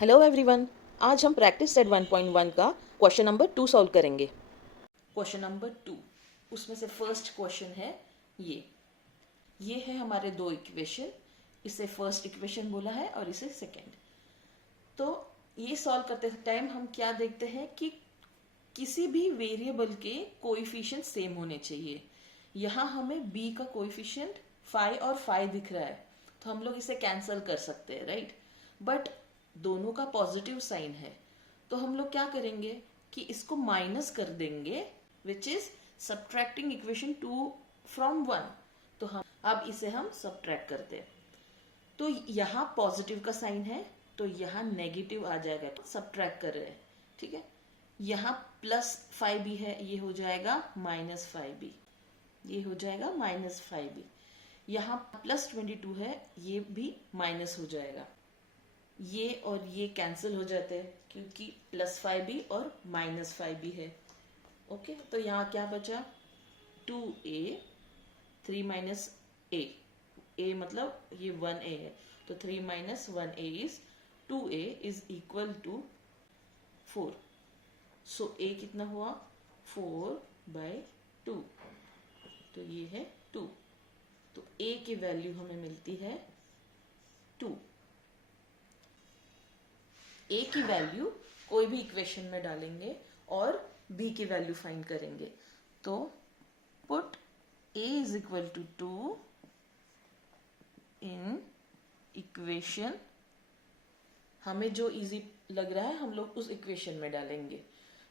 Hello everyone. आज हम practice set 1.1 का क्वेश्चन नंबर 2 सॉल्व करेंगे। क्वेश्चन नंबर 2, उसमें से फर्स्ट क्वेश्चन है ये है हमारे दो इक्वेशन। इसे फर्स्ट इक्वेशन बोला है और इसे सेकंड। तो ये सॉल्व करते टाइम हम क्या देखते हैं कि किसी भी वेरिएबल के कोएफिशिएंट सेम होने चाहिए। यहाँ हमें b का कोएफिशिएंट 5 और 5 दिख रहा है, तो हम लोग इसे कैंसिल कर सकते हैं, राइट। बट दोनों का पॉजिटिव साइन है, तो हम लोग क्या करेंगे कि इसको माइनस कर देंगे, which is subtracting equation 2 from 1। तो हम अब इसे हम सब्ट्रैक्ट करते हैं, तो यहाँ पॉजिटिव का साइन है तो यहाँ नेगेटिव आ जाएगा, तो सब्ट्रैक्ट कर रहे हैं, ठीक है। यहाँ प्लस 5b है, ये हो जाएगा माइनस 5b, ये हो जाएगा माइनस 5b। यहाँ प्लस 22 है, ये भी माइनस हो जाएगा। ये और ये कैंसिल हो जाते हैं क्योंकि प्लस 5b और माइनस 5b है। ओके, तो यहाँ क्या बचा 2a 3 माइनस a मतलब ये 1a है, तो 3 minus 1a is 2a is equal to 4। So a कितना हुआ 4/2, तो ये है 2। तो a की वैल्यू हमें मिलती है 2। a की वैल्यू कोई भी इक्वेशन में डालेंगे और b की वैल्यू फाइंड करेंगे। तो put a is equal to 2 in equation, हमें जो इजी लग रहा है हम लोग उस इक्वेशन में डालेंगे।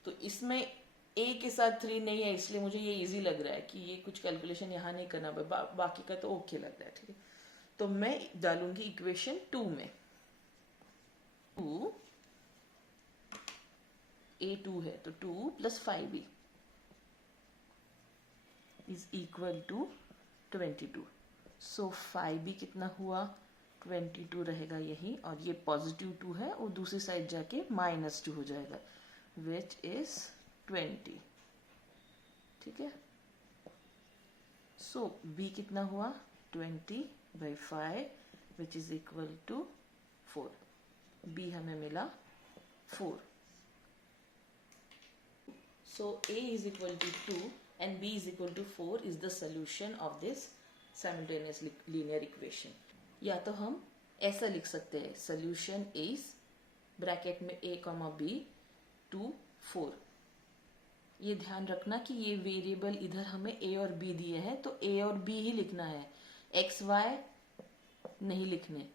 तो इसमें a के साथ 3 नहीं है, इसलिए मुझे ये इजी लग रहा है कि ये कुछ कैलकुलेशन यहाँ नहीं करना, बाकी का तो ओके लग रहा है, ठीक है। तो मैं डालूंगी इक्वेशन 2 में 2 a2 है, तो 2 plus 5b is equal to 22। So 5b कितना हुआ 22 रहेगा यही, और ये पॉजिटिव 2 है और दूसरी साइड जाके -2 हो जाएगा, विच इज 20, ठीक है। सो b कितना हुआ 20/5 which is equal to 4। b हमें मिला 4। So a is equal to 2 and b is equal to 4 is the solution of this simultaneous linear equation. या तो हम ऐसा लिख सकते हैं, solution is ब्रैकेट में a, b 2 4। ये ध्यान रखना कि ये वेरिएबल इधर हमें a और b दिए हैं, तो a और b ही लिखना है, x y नहीं लिखने।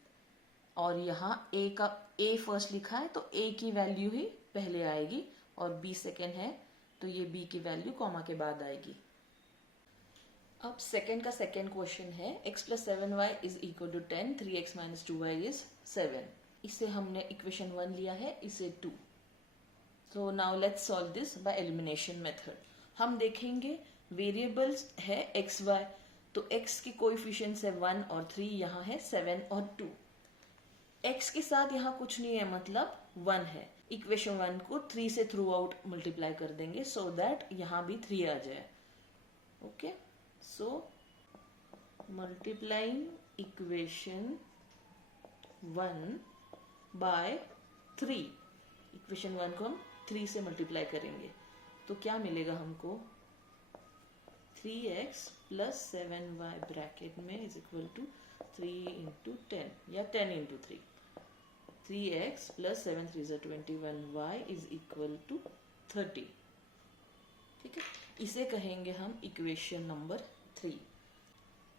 और यहाँ a का a फर्स्ट लिखा है तो a की वैल्यू ही पहले आएगी और b सेकेंड है, तो ये b की वैल्यू कॉमा के बाद आएगी। अब सेकेंड का सेकेंड क्वेश्चन है x plus 7y is equal to 10, 3x minus 2y is 7। इसे हमने इक्वेशन 1 लिया है, इसे 2। So now let's solve this by elimination method. हम देखेंगे वेरिएबल्स है x y, तो x की कोएफिशिएंट्स है 1 और 3, यहाँ है 7 और 2। x के साथ यहाँ कुछ नहीं है, मतलब 1 है। इक्वेशन 1 को 3 से थ्रू आउट मल्टीप्लाई कर देंगे सो दैट यहाँ भी 3 आ जाए। ओके, सो मल्टीप्लाइंग इक्वेशन 1 बाय 3, इक्वेशन 1 को हम 3 से मल्टीप्लाई करेंगे तो क्या मिलेगा हमको 3x प्लस 7y ब्रैकेट में इज इक्वल टू 3 इंटू 10 या 10 into 3। 3x plus 7 3 21y is equal to 30, ठीक है। इसे कहेंगे हम equation number 3।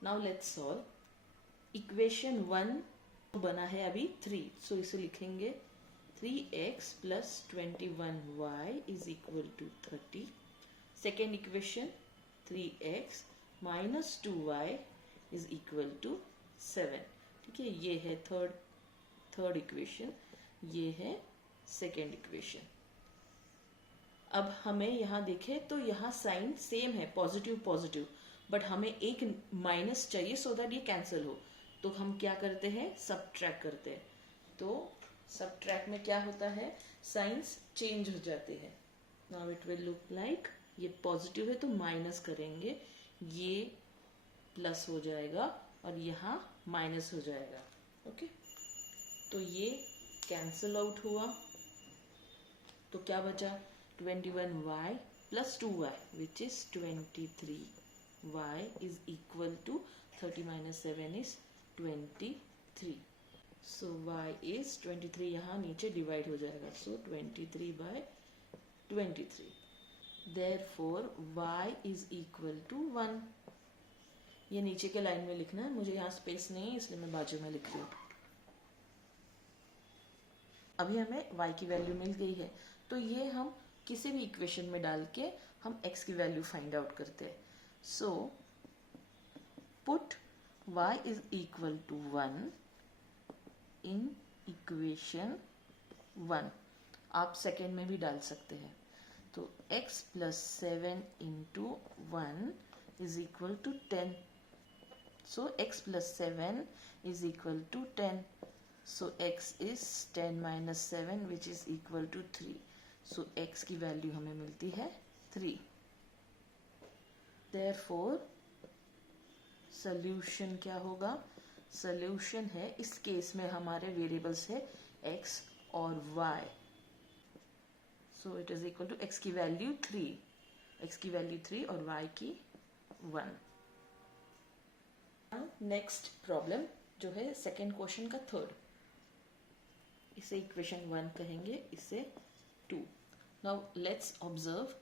Now let's solve. Equation 1 बना है अभी 3, सो इसे लिखेंगे 3x plus 21y is equal to 30। Second equation 3x minus 2y is equal to 7, ठीक है। ये है थर्ड इक्वेशन, ये है सेकेंड इक्वेशन। अब हमें यहाँ देखें तो यहाँ साइन सेम है, पॉजिटिव पॉजिटिव, बट हमें एक माइनस चाहिए सो दैट ये कैंसिल हो। तो हम क्या करते हैं, सबट्रैक्ट करते हैं। तो सबट्रैक्ट में क्या होता है, साइंस चेंज हो जाते हैं। Now it will look like ये पॉजिटिव है तो माइनस करेंगे, ये प्लस हो जाएगा और यहाँ माइनस हो जाएगा। ओके, तो ये कैंसिल आउट हुआ, तो क्या बचा 21y plus 2y which is 23y is equal to 30 minus 7 is 23. So y is 23, यहाँ नीचे डिवाइड हो जाएगा, सो 23/23. Therefore y is equal to 1. ये नीचे के लाइन में लिखना है, मुझे यहाँ स्पेस नहीं है इसलिए मैं बाजू में लिख रही हूँ. अभी हमें y की वैल्यू मिल गई है, तो ये हम किसी भी इक्वेशन में डाल के हम x की वैल्यू फाइंड आउट करते हैं. So put y is equal to 1 in equation 1. आप सेकेंड में भी डाल सकते हैं. तो x plus 7 into 1 is equal to 10. So x plus 7 is equal to 10. So x is 10 minus 7 which is equal to 3. So x की value हमें मिलती है 3. Therefore solution क्या होगा? Solution है, इस केस में हमारे वेरिएबल्स है x और y. So it is equal to x की वैल्यू 3. x की वैल्यू 3 और y की 1. नेक्स्ट प्रॉब्लम जो है सेकेंड क्वेश्चन का थर्ड, इसे इक्वेशन 1 कहेंगे, इसे 2. Now let's observe.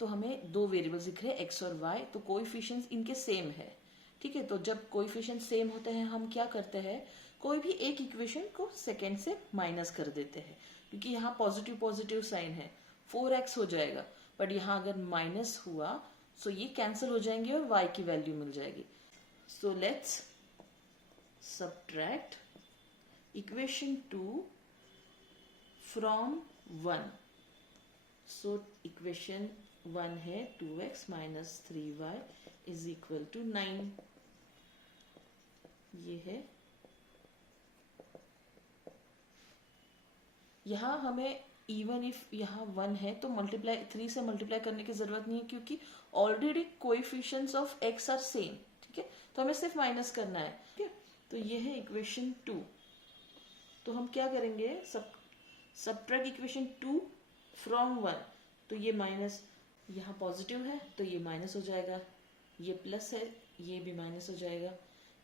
तो हमें दो वेरिएबल्स दिख रहे हैं x और y, तो कोएफिशिएंट्स इनके सेम है. ठीक है, तो जब कोएफिशिएंट सेम होते हैं हम क्या करते हैं, कोई भी एक इक्वेशन को सेकेंड से माइनस कर देते हैं, क्योंकि यहाँ पॉजिटिव पॉजिटिव साइन है, 4x हो जाएगा. बट यहाँ अगर माइनस हुआ सो ये कैंसिल हो जाएंगे और y की वैल्यू मिल जाएगी. So let's subtract equation 2 from 1. So equation 1 है 2x minus 3y is equal to 9. ये है. यहाँ हमें इवन इफ यहाँ 1 है तो मल्टीप्लाई 3 से मल्टीप्लाई करने की जरूरत नहीं है, क्योंकि already coefficients of x are same. ठीक है, तो हमें सिर्फ माइनस करना है. ठीक है, तो ये है इक्वेशन 2. तो हम क्या करेंगे, सबट्रैक्ट इक्वेशन 2 फ्रॉम 1. तो ये माइनस, यहाँ पॉजिटिव है तो ये माइनस हो जाएगा, ये प्लस है ये भी माइनस हो जाएगा,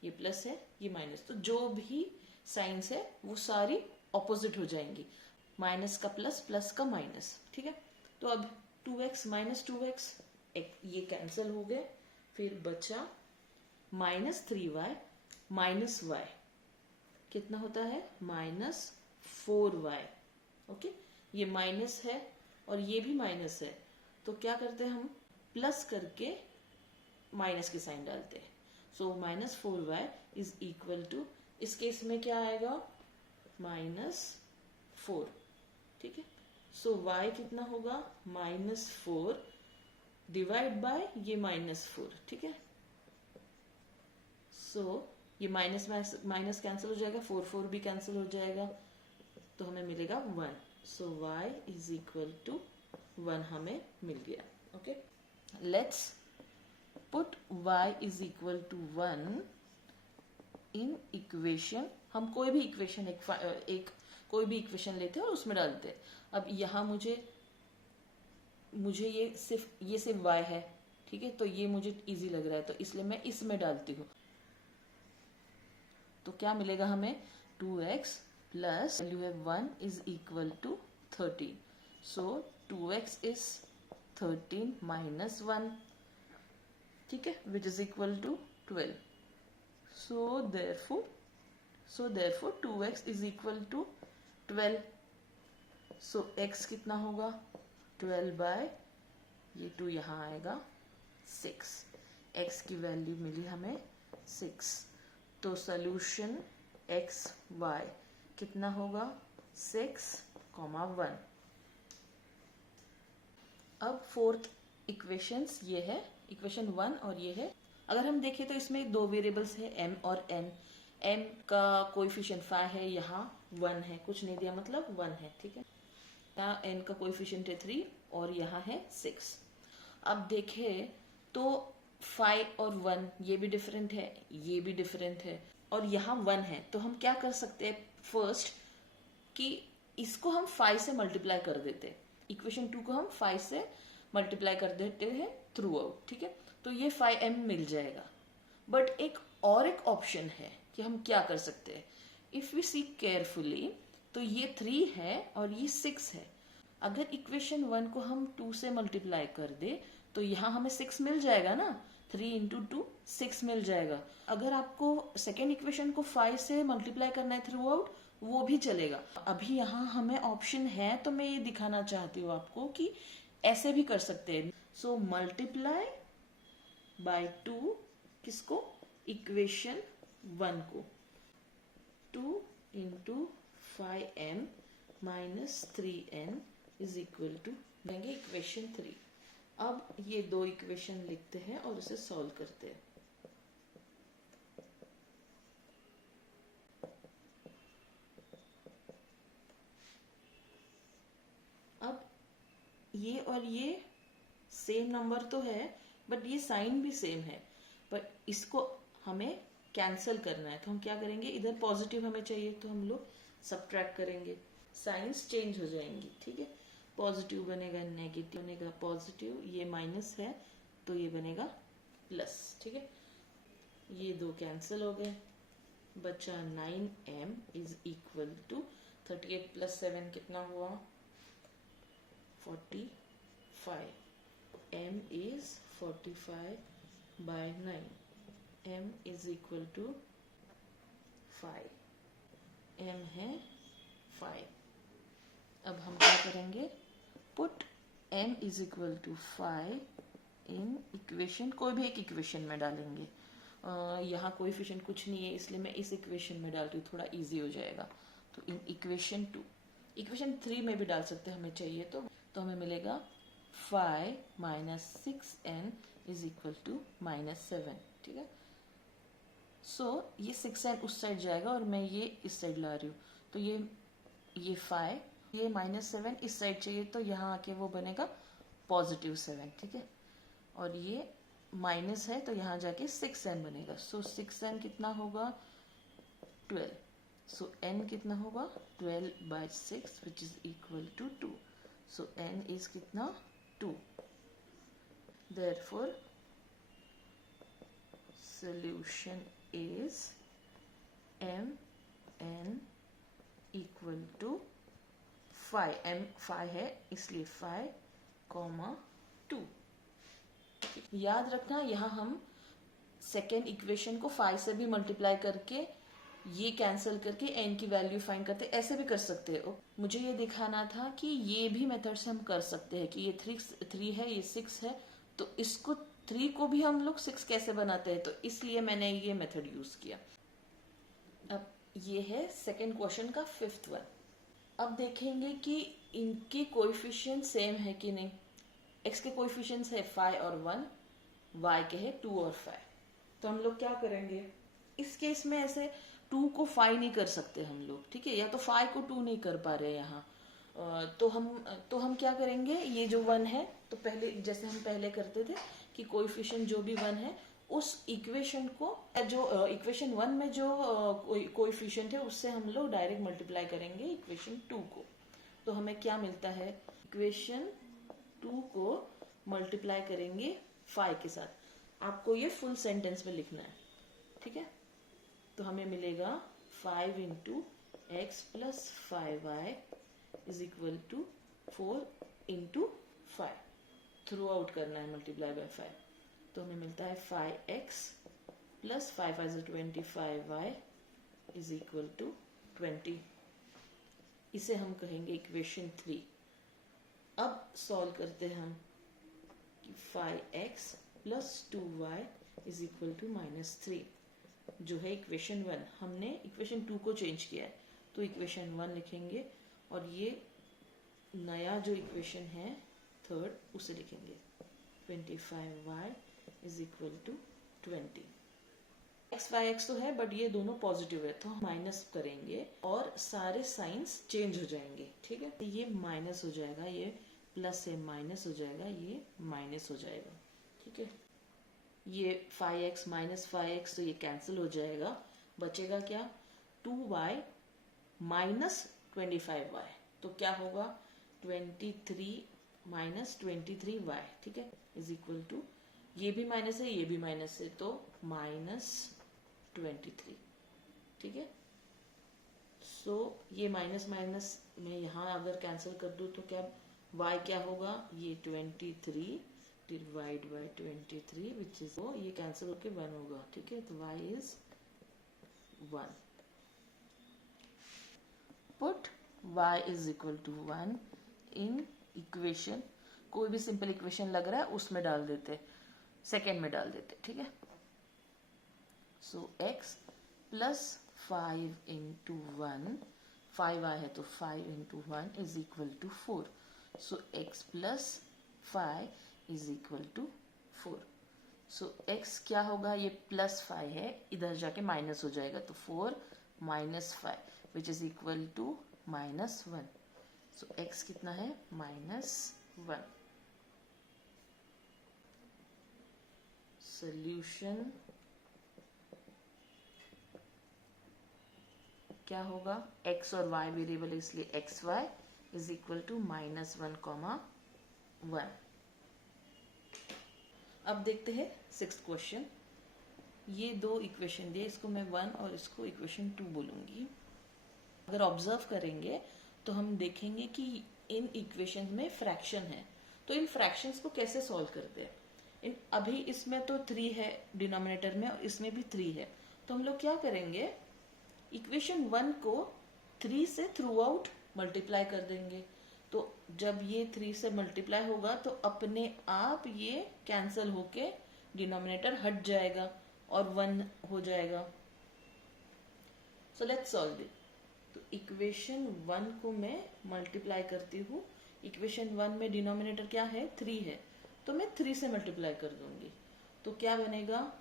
ये प्लस है ये माइनस. तो जो भी साइंस है वो सारी ऑपोजिट हो जाएंगी, माइनस का प्लस, प्लस का माइनस. ठीक है, तो अब 2x माइनस 2x ये कैंसिल हो गए, फिर बचा माइनस 3y माइनस y. कितना होता है, माइनस 4y. ओके, ये माइनस है और ये भी माइनस है, तो क्या करते हैं हम प्लस करके माइनस के साइन डालते हैं. So minus 4y is equal to, इस केस में क्या आएगा, माइनस 4. ठीक है, सो y कितना होगा, माइनस 4 डिवाइड बाय ये माइनस 4. ठीक है, सो ये माइनस माइनस कैंसिल हो जाएगा, 4 4 भी कैंसिल हो जाएगा, तो हमें मिलेगा 1. So y is equal to 1 हमें मिल गया. Okay, let's put y is equal to 1 in equation. हम कोई भी इक्वेशन एक कोई भी इक्वेशन लेते हैं और उसमें डालते हैं. अब यहाँ मुझे ये सिर्फ y है. ठीक है, तो ये मुझे इजी लग रहा है तो इसलिए मैं इसमें डालती हूँ. तो क्या मिलेगा हमें, 2x प्लस वैल्यू है 1 is equal to 13. So 2x is 13 minus 1. ठीक है, which is equal to 12. So therefore 2x is equal to 12. So x कितना होगा, 12 बाय ये 2 यहाँ आएगा 6. x की वैल्यू मिली हमें 6. तो सॉल्यूशन x y कितना होगा, 6,1. अब फोर्थ इक्वेशंस ये है, इक्वेशन 1 और ये है. अगर हम देखें तो इसमें दो वेरिएबल्स है m और n. m का कोएफिशिएंट 5 है, यहाँ 1 है, कुछ नहीं दिया मतलब 1 है. ठीक है, यहाँ n का कोएफिशिएंट है 3 और यहाँ है 6. अब देखें तो 5 और 1 ये भी डिफरेंट है, ये भी डिफरेंट है, और यहाँ 1 है. तो हम क्या कर सकते हैं, फर्स्ट कि इसको हम 5 से मल्टीप्लाई कर देते, इक्वेशन 2 को हम 5 से मल्टीप्लाई कर देते हैं थ्रू आउट, ठीक है, तो ये 5m मिल जाएगा। बट एक ऑप्शन है कि हम क्या कर सकते हैं। इफ वी सी केयरफुली तो ये 3 है और ये 6 है। अगर इक्वेशन 1 को हम 2 से मल्टीप्लाई कर दे तो यहाँ हमें 6 मिल जाएगा ना, 3 इंटू 2 6 मिल जाएगा। अगर आपको सेकेंड इक्वेशन को 5 से मल्टीप्लाई करना है थ्रू आउट, वो भी चलेगा। अभी यहाँ हमें ऑप्शन है तो मैं ये दिखाना चाहती हूँ आपको कि ऐसे भी कर सकते हैं। सो मल्टीप्लाई बाय 2 किसको, इक्वेशन 1 को, 2 into 5m minus 3n is equal to लेंगे इक्वेशन 3। अब ये दो इक्वेशन लिखते हैं और इसे सॉल्व करते हैं। अब ये और ये सेम नंबर तो है बट ये साइन भी सेम है, पर इसको हमें कैंसिल करना है तो हम क्या करेंगे, इधर पॉजिटिव हमें चाहिए तो हम लोग सब्ट्रैक्ट करेंगे, साइंस चेंज हो जाएंगी, ठीक है। पॉजिटिव बनेगा नेगेटिव बनेगा पॉजिटिव, ये माइनस है तो ये बनेगा प्लस, ठीक है। ये दो कैंसिल हो गए, बचा 9m is equal to 38 plus 7 कितना हुआ, 45। m is 45 by 9, m is equal to 5, m है 5। अब हम क्या करेंगे, put m is equal to 5 in equation, कोई भी एक इक्वेशन में डालेंगे। यहाँ कोएफिशिएंट कुछ नहीं है इसलिए मैं इस इक्वेशन में डालती हूँ, थोड़ा इजी हो जाएगा। तो इन इक्वेशन 2, इक्वेशन 3 में भी डाल सकते हैं हमें चाहिए तो हमें मिलेगा 5 minus 6n is equal to minus 7, ठीक है। सो ये 6n उस साइड जाएगा और मैं ये इस साइड ला रही हूँ, तो ये 5, ये माइनस 7 इस साइड चाहिए तो यहाँ आके वो बनेगा पॉजिटिव 7, ठीक है। और ये माइनस है तो यहाँ जाके 6n बनेगा। सो 6n कितना होगा, 12। सो n कितना होगा, 12 by 6 which is equal to 2। So n is कितना, 2। Therefore solution is mn equal to 5, m 5 है इसलिए 5, 2। याद रखना यहाँ हम सेकेंड इक्वेशन को 5 से भी मल्टीप्लाई करके ये कैंसिल करके n की वैल्यू फाइंड करते, ऐसे भी कर सकते हो। मुझे ये दिखाना था कि ये भी मेथड से हम कर सकते हैं कि ये 3 है, ये 6 है, तो इसको 3 को भी हम लोग 6 कैसे बनाते हैं, तो इसलिए मैंने ये मेथड यूज किया। अब ये है सेकेंड क्वेश्चन का 5th वन। अब देखेंगे कि इनके कोएफिशिएंट सेम है कि नहीं। x के कोएफिशिएंट्स है 5 और 1, y के है 2 और 5। तो हम लोग क्या करेंगे, इस केस में ऐसे 2 को 5 नहीं कर सकते हम लोग, ठीक है, या तो 5 को 2 नहीं कर पा रहे यहाँ। तो हम क्या करेंगे, ये जो 1 है तो पहले जैसे हम पहले करते थे कि कोएफिशिएंट जो भी 1 है उस इक्वेशन को, जो इक्वेशन 1 में जो कोएफिशिएंट है उससे हम लोग डायरेक्ट मल्टीप्लाई करेंगे इक्वेशन 2 को। तो हमें क्या मिलता है, इक्वेशन 2 को मल्टीप्लाई करेंगे 5 के साथ। आपको ये फुल सेंटेंस में लिखना है, ठीक है। तो हमें मिलेगा 5 into x plus 5y is equal to 4 into 5, throughout करना है मल्टीप्लाई बाय 5। तो हमें मिलता है 5x plus 5 is 25y is equal to 20। इसे हम कहेंगे इक्वेशन 3। अब सॉल्व करते हैं हम कि 5x plus 2y is equal to minus 3, जो है इक्वेशन 1। हमने इक्वेशन 2 को चेंज किया है तो इक्वेशन 1 लिखेंगे और ये नया जो इक्वेशन है थर्ड उसे लिखेंगे 25y is equal to 20। x y x तो है बट ये दोनों पॉजिटिव है तो हम माइनस करेंगे और सारे साइंस चेंज हो जाएंगे, ठीक है। ये माइनस हो जाएगा, ये प्लस से माइनस हो जाएगा, ये माइनस हो जाएगा, ठीक है। ये 5x माइनस 5x तो ये कैंसिल हो जाएगा, बचेगा क्या, 2y माइनस 25y। तो क्या होगा 23 माइनस 23y, ठीक है, इज इक्वल टू, ये भी माइनस है ये भी माइनस है तो -23, ठीक है। सो ये माइनस माइनस में यहाँ अगर कैंसिल कर दूँ तो क्या y क्या होगा, ये 23 डिवाइड बाई 23 विच इज वो, ये कैंसिल होके 1 होगा, ठीक है। तो y is 1। Put y is equal to 1 in equation, कोई भी सिंपल इक्वेशन लग रहा है उसमें डाल देते, सेकेंड में डाल देते, ठीक है। सो x प्लस 5 इंटू 1, 5y है तो 5 into 1 is equal to 4। So x plus 5 is equal to 4। So x क्या होगा, ये प्लस 5 है, इधर जाके माइनस हो जाएगा तो 4 minus 5 which is equal to -1। So x कितना है, -1। सॉल्यूशन क्या होगा, x और y वेरिएबल है इसलिए xy इज इक्वल टू -1, 1। अब देखते हैं 6th क्वेश्चन। ये दो इक्वेशन दिए, इसको मैं 1 और इसको इक्वेशन 2 बोलूंगी। अगर ऑब्जर्व करेंगे तो हम देखेंगे कि इन इक्वेशंस में फ्रैक्शन है, तो इन फ्रैक्शंस को कैसे सॉल्व करते हैं। अभी इसमें तो 3 है डिनोमिनेटर में और इसमें भी 3 है, तो हम लोग क्या करेंगे, इक्वेशन 1 को 3 से थ्रू आउट मल्टीप्लाई कर देंगे। तो जब ये 3 से मल्टीप्लाई होगा तो अपने आप ये कैंसल होके डिनोमिनेटर हट जाएगा और 1 हो जाएगा। So let's solve it. तो इक्वेशन 1 को मैं मल्टीप्लाई करती हूँ। इक्वेशन 1 में डिनोमिनेटर क्या है, 3 है, तो मैं 3 से मल्टीप्लाई कर दूंगी। तो क्या बनेगा,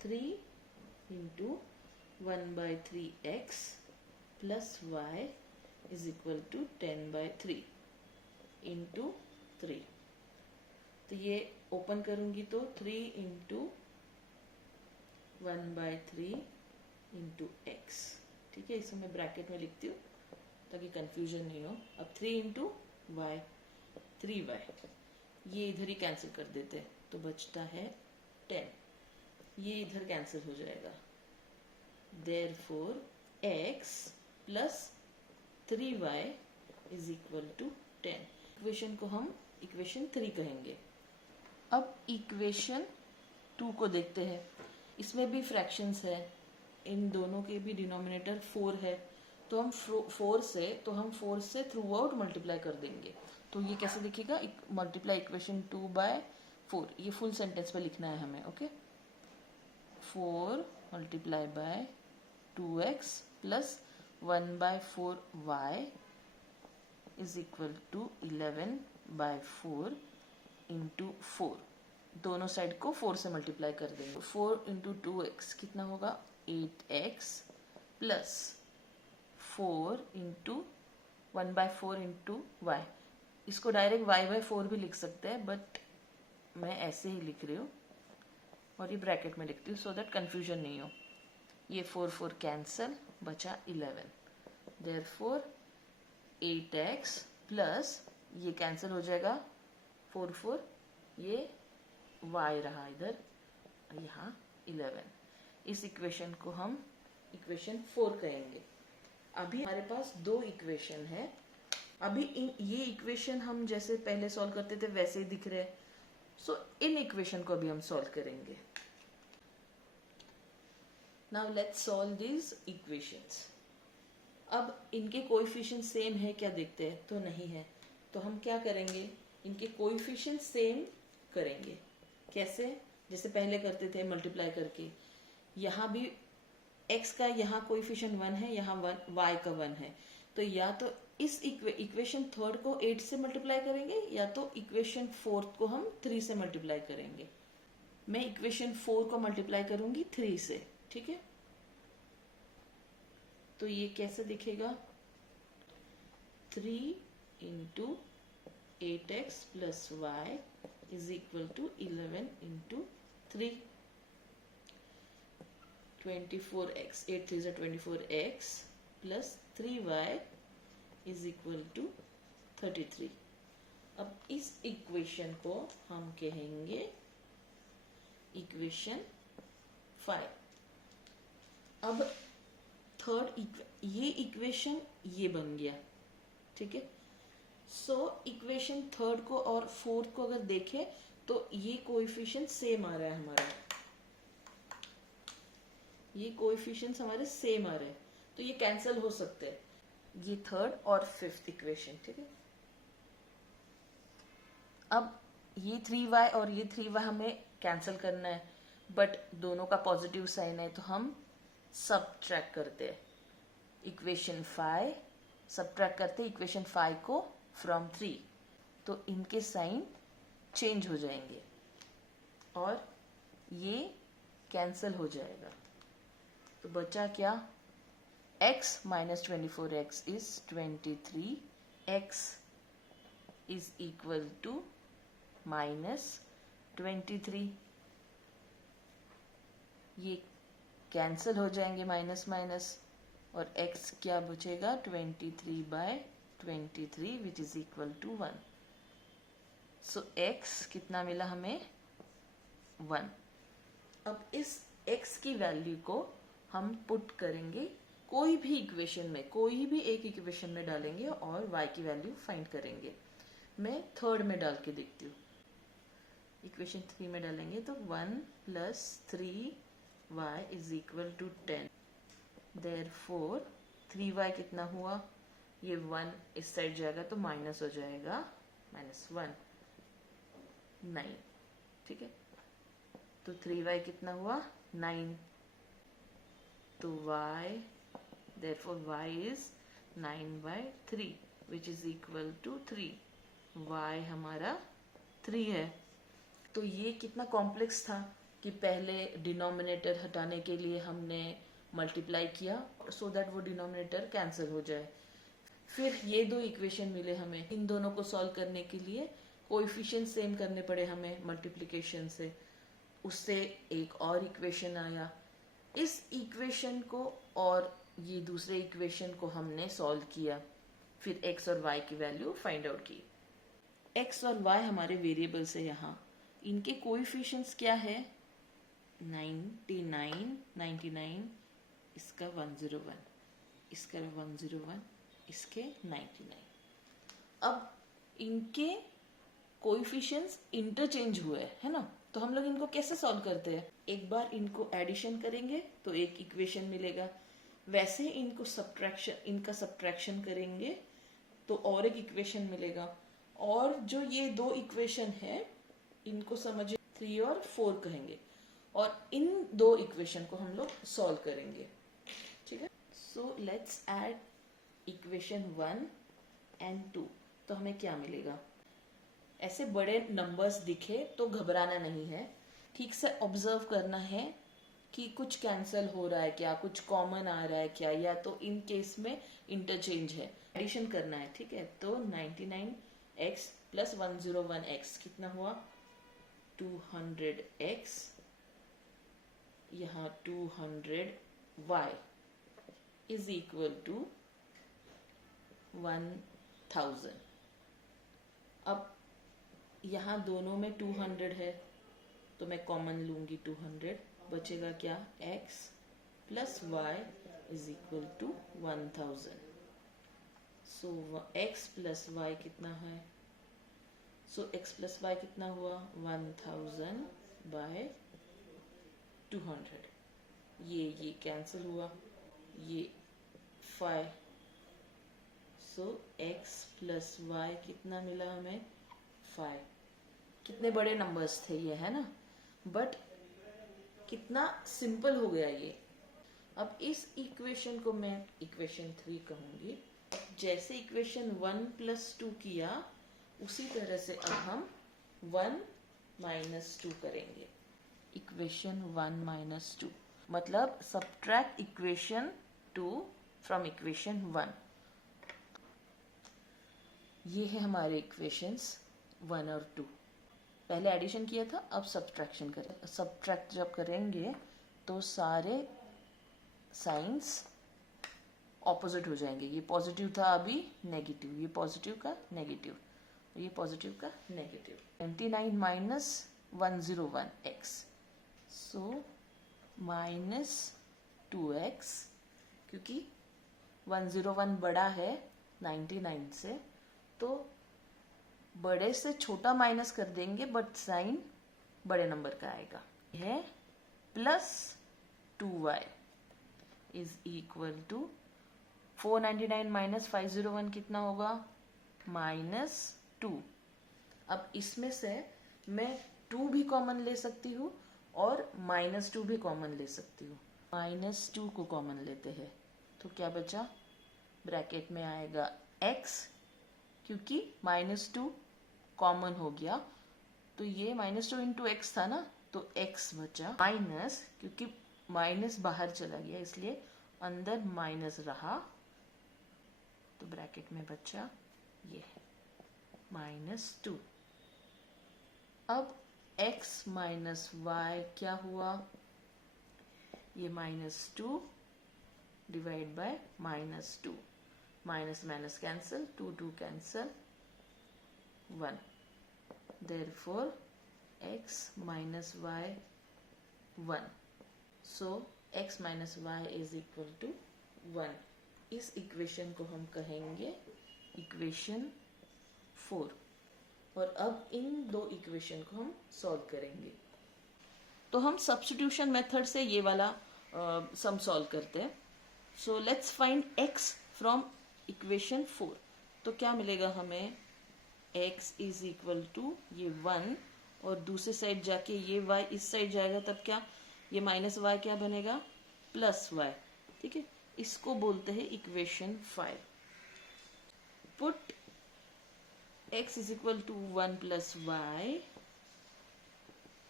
3 into 1/3x plus y is equal to 10/3 into 3। तो ये ओपन करूंगी तो 3 इंटू 1/3 इंटू x, ठीक है। इसे मैं ब्रैकेट में लिखती हूँ ताकि कंफ्यूजन नहीं हो। अब 3 इंटू y, 3y, ये इधर ही कैंसिल कर देते हैं तो बचता है 10, ये इधर कैंसिल हो जाएगा। Therefore x plus 3y is equal to 10। Equation को हम इक्वेशन 3 कहेंगे। अब इक्वेशन 2 को देखते हैं। इसमें भी फ्रैक्शंस है, इन दोनों के भी डिनोमिनेटर 4 है, तो हम 4 से थ्रू आउट मल्टीप्लाई कर देंगे। तो ये कैसे दिखेगा, मल्टीप्लाई इक्वेशन 2/4, ये फुल सेंटेंस में लिखना है हमें, okay. 4 multiply by 2x plus 1/4y is equal to 11/4 into 4। दोनों साइड को 4 से मल्टीप्लाई कर देंगे। 4 इंटू 2x कितना होगा, 8x plus 4 into 1/4 into y। इसको डायरेक्ट y/4 भी लिख सकते हैं, बट मैं ऐसे ही लिख रही हूँ और ये ब्रैकेट में लिखती हूँ सो दैट कंफ्यूजन नहीं हो। ये 4 कैंसल, बचा 11। देयरफॉर 8x प्लस, ये कैंसिल हो जाएगा 4, ये y रहा इधर, यहाँ 11। इस इक्वेशन को हम इक्वेशन 4 कहेंगे। अभी हमारे पास दो इक्वेशन है। अभी ये इक्वेशन हम जैसे पहले सॉल्व करते थे वैसे ही दिख रहे हैं। सो इन इक्वेशन को अभी हम सॉल्व करेंगे। Now let's solve these equations। अब इनके कोएफिशिएंट सेम है क्या देखते हैं, तो नहीं है। तो हम क्या करेंगे, इनके कोएफिशिएंट सेम करेंगे। कैसे, जैसे पहले करते थे मल्टीप्लाई करके। यहाँ भी x का यहाँ कोएफिशिएंट 1 है, यहाँ y का 1 है, तो या तो इस इक्वेशन 3 को 8 से मल्टीप्लाई करेंगे या तो इक्वेशन 4 को हम 3 से मल्टीप्लाई करेंगे। मैं इक्वेशन 4 को मल्टीप्लाई करूंगी 3 से, ठीक है। तो ये कैसे दिखेगा, 3 into 8x plus y is equal to 11 into 3, 24x, 8 3 24x plus 3y is equal to 33। अब इस इक्वेशन को हम कहेंगे इक्वेशन 5। अब ये इक्वेशन ये बन गया, ठीक है। सो इक्वेशन थर्ड को और फोर्थ को अगर देखें तो ये कोएफिशिएंट सेम आ रहा है हमारा, ये कोएफिशिएंट्स हमारे सेम आ रहे हैं, तो ये कैंसिल हो सकते हैं, ये थर्ड और फिफ्थ इक्वेशन, ठीक है। अब ये 3y और ये 3y हमें कैंसिल करना है, बट दोनों का पॉजिटिव साइन है तो हम सबट्रैक्ट करते हैं। इक्वेशन 5 सबट्रैक्ट करते हैं इक्वेशन 5 को फ्रॉम 3, तो इनके साइन चेंज हो जाएंगे और ये कैंसिल हो जाएगा। तो बचा क्या, x minus 24x is 23, x is equal to minus 23। ये कैंसिल हो जाएंगे माइनस माइनस, और x क्या बचेगा 23/23 which is equal to 1। So x कितना मिला हमें 1। अब इस x की वैल्यू को हम पुट करेंगे कोई भी इक्वेशन में, कोई भी एक इक्वेशन में डालेंगे और y की वैल्यू फाइंड करेंगे। मैं थर्ड में डाल के देखती हूँ। इक्वेशन 3 में डालेंगे तो 1 plus 3y is equal to 10। Therefore 3y कितना हुआ, ये 1 इस साइड जाएगा तो माइनस हो जाएगा, -1 9, ठीक है। तो 3y कितना हुआ 9, तो y therefore y is 9/3 which is equal to 3। y हमारा 3 है। तो ये कितना कॉम्प्लेक्स था कि पहले डिनोमिनेटर हटाने के लिए हमने मल्टीप्लाई किया सो दैट वो डिनोमिनेटर कैंसिल हो जाए। फिर ये दो इक्वेशन मिले हमें, इन दोनों को सॉल्व करने के लिए कोएफिशिएंट सेम करने पड़े हमें मल्टीप्लिकेशन से, उससे एक और इक्वेशन आया। इस इक्वेशन को और ये दूसरे इक्वेशन को हमने सॉल्व किया, फिर x और y की वैल्यू फाइंड आउट की। x और y हमारे वेरिएबल्स है यहाँ, इनके कोएफिशिएंट्स क्या है 99, 99, इसका 101, इसका 101, इसके 99। अब इनके कोएफिशिएंट्स इंटरचेंज हुए है ना, तो हम लोग इनको कैसे सॉल्व करते हैं, एक बार इनको एडिशन करेंगे तो एक इक्वेशन मिलेगा, वैसे इनको इनका सब्ट्रैक्शन करेंगे तो और एक इक्वेशन मिलेगा, और जो ये दो इक्वेशन है इनको समझिए 3 और 4 कहेंगे, और इन दो इक्वेशन को हम लोग सॉल्व करेंगे, ठीक है। So let's add equation 1 and 2। तो हमें क्या मिलेगा, ऐसे बड़े नंबर्स दिखे तो घबराना नहीं है, ठीक से ऑब्जर्व करना है कि कुछ कैंसिल हो रहा है क्या, कुछ कॉमन आ रहा है क्या, या तो इन केस में इंटरचेंज है, एडिशन करना है, ठीक है। तो 99x प्लस 101x कितना हुआ 200x, यहाँ 200y इज इक्वल टू 1000। अब यहाँ दोनों में 200 है तो मैं कॉमन लूंगी 200, बचेगा क्या x plus y is equal to 1000। So x plus y कितना है, सो x प्लस y कितना हुआ 1000/200, ये कैंसिल हुआ, ये 5। सो x प्लस y कितना मिला हमें 5। कितने बड़े नंबर्स थे ये, है ना, बट कितना सिंपल हो गया ये। अब इस इक्वेशन को मैं इक्वेशन 3 कहूंगी। जैसे इक्वेशन 1 प्लस 2 किया उसी तरह से अब हम 1 माइनस 2 करेंगे। इक्वेशन 1 माइनस 2 मतलब सब्ट्रैक्ट इक्वेशन 2 फ्रॉम इक्वेशन 1। ये है हमारे इक्वेशंस 1 और 2। पहले एडिशन किया था, अब सब्ट्रैक्शन करें। सब्ट्रैक्ट जब करेंगे तो सारे साइंस ऑपोजिट हो जाएंगे। ये पॉजिटिव था अभी नेगेटिव, ये पॉजिटिव का नेगेटिव, ये पॉजिटिव का negative. 99 minus 101 x, so minus 2x, क्योंकि 101 बड़ा है 99 से, तो बड़े से छोटा माइनस कर देंगे बट साइन बड़े नंबर का आएगा। है plus 2y is equal to 499 minus 501 कितना होगा, -2। अब इसमें से मैं 2 भी कॉमन ले सकती हूँ और -2 भी कॉमन ले सकती हूँ। -2 को कॉमन लेते हैं तो क्या बचा, ब्रैकेट में आएगा x, क्योंकि -2 कॉमन हो गया तो ये -2 इंटू एक्स था ना, तो x बचा, माइनस, क्योंकि माइनस बाहर चला गया इसलिए अंदर माइनस रहा, तो ब्रैकेट में बचा ये -2। अब x माइनस वाई क्या हुआ, ये -2 divide by -2, minus minus cancel, 2 cancel, 1, therefore x minus y 1, so x minus y is equal to 1। इस इक्वेशन को हम कहेंगे इक्वेशन 4, और अब इन दो इक्वेशन को हम सॉल्व करेंगे। तो हम सब्स्टिट्यूशन मेथड से ये वाला सम सॉल्व करते हैं। So let's find x from equation 4। तो क्या मिलेगा हमें, x इज इक्वल टू ये 1, और दूसरी साइड जाके ये y इस साइड जाएगा, तब क्या, ये -y क्या बनेगा, +y। ठीक है, इसको बोलते हैं equation 5। Put x is equal to 1 + y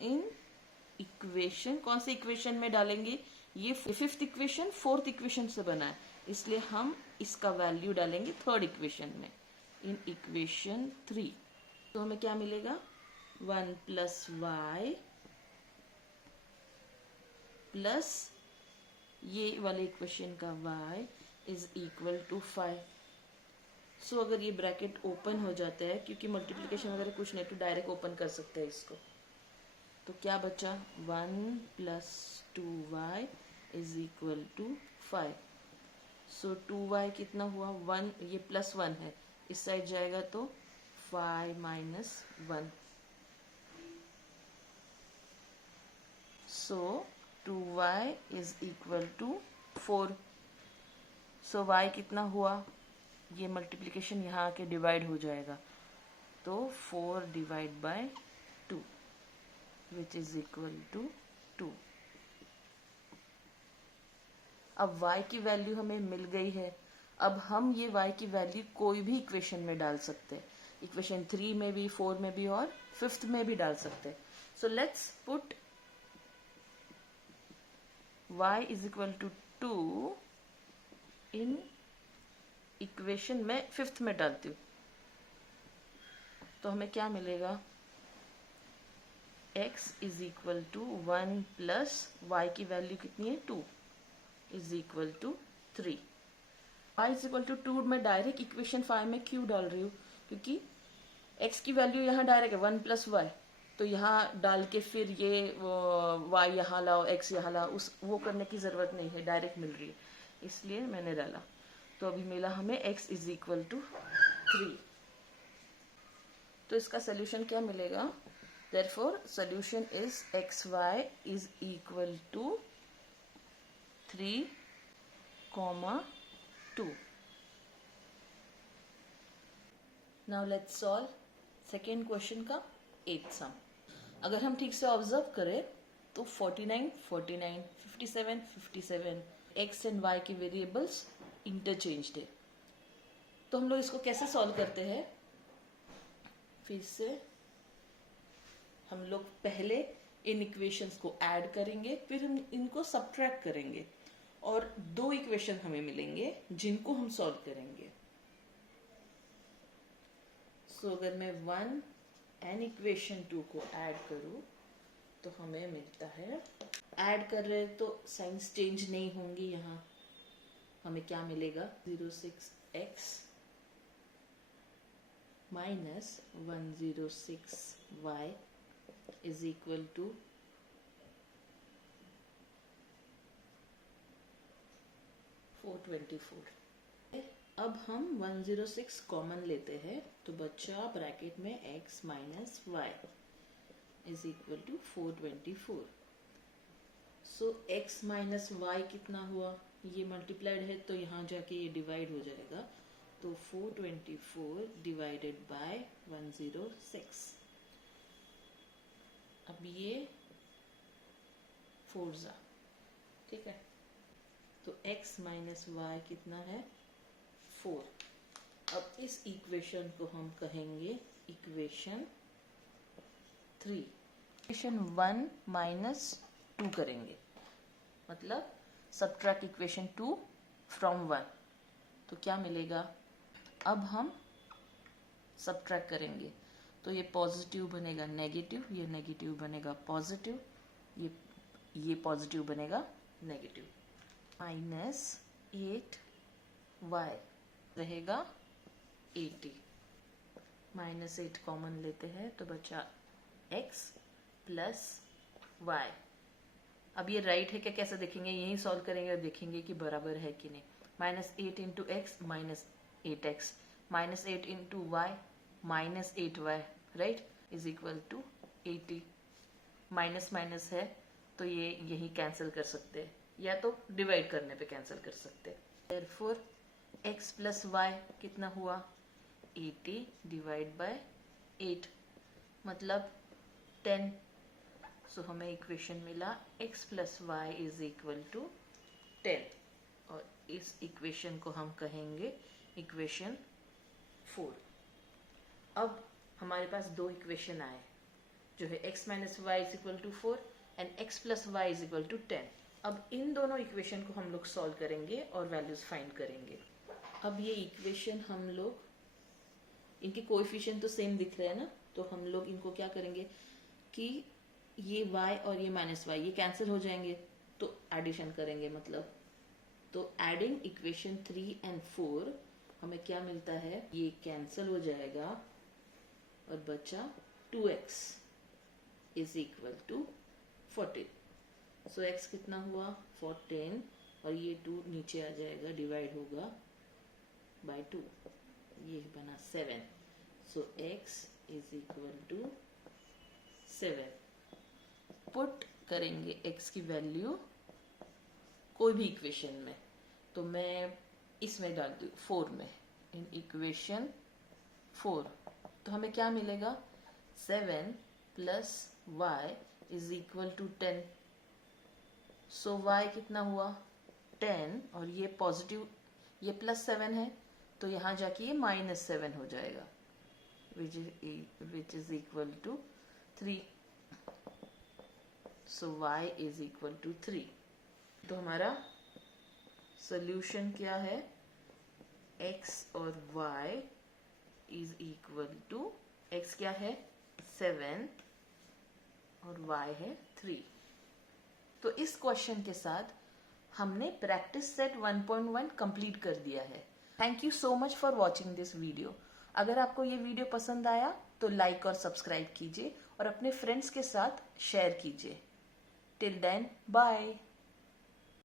in equation, कौन से इक्वेशन में डालेंगे, ये 5th इक्वेशन 4th इक्वेशन से बना है, इसलिए हम इसका वैल्यू डालेंगे 3rd इक्वेशन में, इन इक्वेशन 3। तो हमें क्या मिलेगा, 1 + y प्लस ये वाले इक्वेशन का y इज इक्वल टू 5। सो अगर ये ब्रैकेट ओपन हो जाता है, क्योंकि मल्टीप्लिकेशन वगैरह कुछ नहीं, तो डायरेक्ट ओपन कर सकते हैं इसको, तो क्या बचा, 1 + 2y is equal to 5। So 2y कितना हुआ, 1, ये +1 है, इस साइड जाएगा तो 5 - 1, so 2y is equal to 4। So y कितना हुआ, ये मल्टीप्लिकेशन यहाँ आके डिवाइड हो जाएगा, तो 4 divide by 2 which is equal to 2। अब y की वैल्यू हमें मिल गई है। अब हम ये y की वैल्यू कोई भी इक्वेशन में डाल सकते हैं, इक्वेशन 3 में भी, 4 में भी और 5th में भी डाल सकते हैं। So let's put y is equal to 2 in equation में 5th में डालती हूँ, तो हमें क्या मिलेगा, x is equal to 1 + y की वैल्यू कितनी है, 2 is equal to 3। y is equal to 2 मैं डायरेक्ट इक्वेशन 5 में क्यों डाल रही हूँ, क्योंकि x की वैल्यू यहाँ डायरेक्ट है 1 + y, तो यहाँ डाल के फिर ये y यहाँ लाओ, x यहाँ लाओ, वो करने की ज़रूरत नहीं है, डायरेक्ट मिल रही है, इसलिए मैंने डाला। तो अभी मिला हमें x इज इक्वल टू 3। तो इसका सोल्यूशन क्या मिलेगा, therefore solution is xy is equal to 3, 2। Now let's solve second question का 8th सम। अगर हम ठीक से ऑब्जर्व करें तो 49, 49, 57, 57 x एंड y के वेरिएबल्स इंटरचेंज्ड है। तो हम लोग इसको कैसे सॉल्व करते हैं, फिर से हम लोग पहले इन इक्वेशंस को ऐड करेंगे, फिर हम इनको सब्ट्रैक्ट करेंगे, और 2 इक्वेशन हमें मिलेंगे जिनको हम सॉल्व करेंगे। सो अगर मैं 1 एंड इक्वेशन 2 को ऐड करूं तो हमें मिलता है, ऐड कर रहे तो साइंस चेंज नहीं होंगी यहाँ, हमें क्या मिलेगा 06x minus 106y is equal to 424। अब हम 106 कॉमन लेते हैं तो बच्चा ब्रैकेट में x minus y is equal to 424। So x minus y कितना हुआ, ये मल्टीप्लाइड है तो यहाँ जाके ये डिवाइड हो जाएगा, तो 424 डिवाइडेड बाय 106। अब ये 4 जा, ठीक है, तो x माइनस वाई कितना है 4। अब इस इक्वेशन को हम कहेंगे इक्वेशन 3। इक्वेशन 1 माइनस 2 करेंगे, मतलब सबट्रैक्ट इक्वेशन 2 फ्रॉम 1, तो क्या मिलेगा। अब हम सबट्रैक्ट करेंगे तो ये पॉजिटिव बनेगा नेगेटिव, ये नेगेटिव बनेगा पॉजिटिव, ये पॉजिटिव बनेगा नेगेटिव। माइनस 8y रहेगा 80, माइनस 8 कॉमन लेते हैं तो बचा x प्लस y। अब ये राइट है क्या, कैसे देखेंगे, यही सॉल्व करेंगे और देखेंगे कि बराबर है कि नहीं। Minus 8 into x minus 8x minus 8 into y minus 8y right is equal to 80। Minus minus है तो ये यही कैंसिल कर सकते हैं, या तो डिवाइड करने पे कैंसिल कर सकते हैं। देयरफॉर x प्लस वाई कितना हुआ 80 डिवाइड बाय 8 मतलब 10। सो हमें इक्वेशन मिला x plus y is equal to 10, और इस इक्वेशन को हम कहेंगे इक्वेशन 4। अब हमारे पास दो इक्वेशन आए जो है x minus y is equal to 4 and x plus y is equal to 10। अब इन दोनों इक्वेशन को हम लोग सॉल्व करेंगे और वैल्यूज फाइंड करेंगे। अब ये इक्वेशन हम लोग, इनके कोएफिशिएंट तो सेम दिख रहे हैं ना, तो हम लोग इनको क्या करेंगे कि ये y और ये माइनस वाई ये कैंसिल हो जाएंगे तो एडिशन करेंगे, मतलब तो एडिंग इक्वेशन 3 एंड 4 हमें क्या मिलता है, ये कैंसिल हो जाएगा और बचा 2x is equal to 14। So x कितना हुआ 14 और ये 2 नीचे आ जाएगा, डिवाइड होगा बाय 2, ये बना 7। So x is equal to 7। Put करेंगे x की वैल्यू कोई भी इक्वेशन में, तो मैं इसमें डाल दूँ 4 में, इन इक्वेशन 4, तो हमें क्या मिलेगा 7 plus y is equal to 10। So y कितना हुआ 10 और ये पॉजिटिव, ये प्लस 7 है तो यहाँ जाके ये माइनस 7 हो जाएगा which is equal to 3। So y is equal to 3। तो हमारा सोल्यूशन क्या है, x और y is equal to, x क्या है 7 और y है 3। तो इस क्वेश्चन के साथ हमने प्रैक्टिस सेट 1.1 कंप्लीट कर दिया है। Thank you so much for watching this video. अगर आपको ये वीडियो पसंद आया तो लाइक और सब्सक्राइब कीजिए और अपने फ्रेंड्स के साथ शेयर कीजिए। Till then bye.